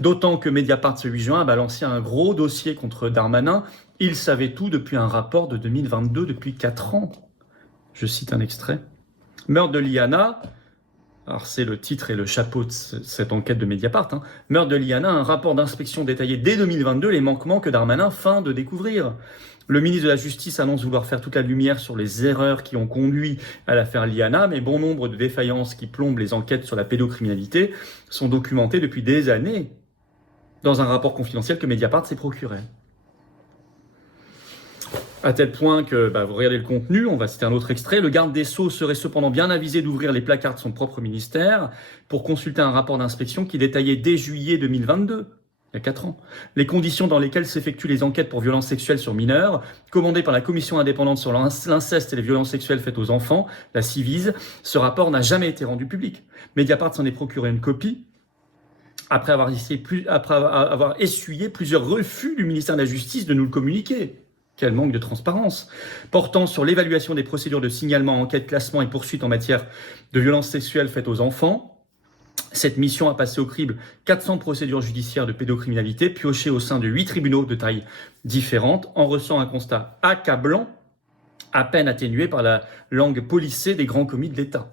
D'autant que Mediapart, ce 8 juin, a balancé un gros dossier contre Darmanin. Il savait tout depuis un rapport de 2022, depuis 4 ans. Je cite un extrait. Meurtre de Liana, alors c'est le titre et le chapeau de cette enquête de Mediapart. Meurtre de Liana, un rapport d'inspection détaillé dès 2022 les manquements que Darmanin feint de découvrir. Le ministre de la Justice annonce vouloir faire toute la lumière sur les erreurs qui ont conduit à l'affaire Liana, mais bon nombre de défaillances qui plombent les enquêtes sur la pédocriminalité sont documentées depuis des années dans un rapport confidentiel que Mediapart s'est procuré. À tel point que, vous regardez le contenu, on va citer un autre extrait, le garde des Sceaux serait cependant bien avisé d'ouvrir les placards de son propre ministère pour consulter un rapport d'inspection qui détaillait dès juillet 2022, il y a 4 ans, les conditions dans lesquelles s'effectuent les enquêtes pour violences sexuelles sur mineurs, commandées par la Commission indépendante sur l'inceste et les violences sexuelles faites aux enfants, la Civise. Ce rapport n'a jamais été rendu public. Mediapart s'en est procuré une copie, après avoir essuyé plusieurs refus du ministère de la Justice de nous le communiquer. Quel manque de transparence. Portant sur l'évaluation des procédures de signalement, enquête, classement et poursuite en matière de violences sexuelles faites aux enfants, cette mission a passé au crible 400 procédures judiciaires de pédocriminalité piochées au sein de 8 tribunaux de tailles différentes, en ressent un constat accablant, à peine atténué par la langue policée des grands commis de l'État.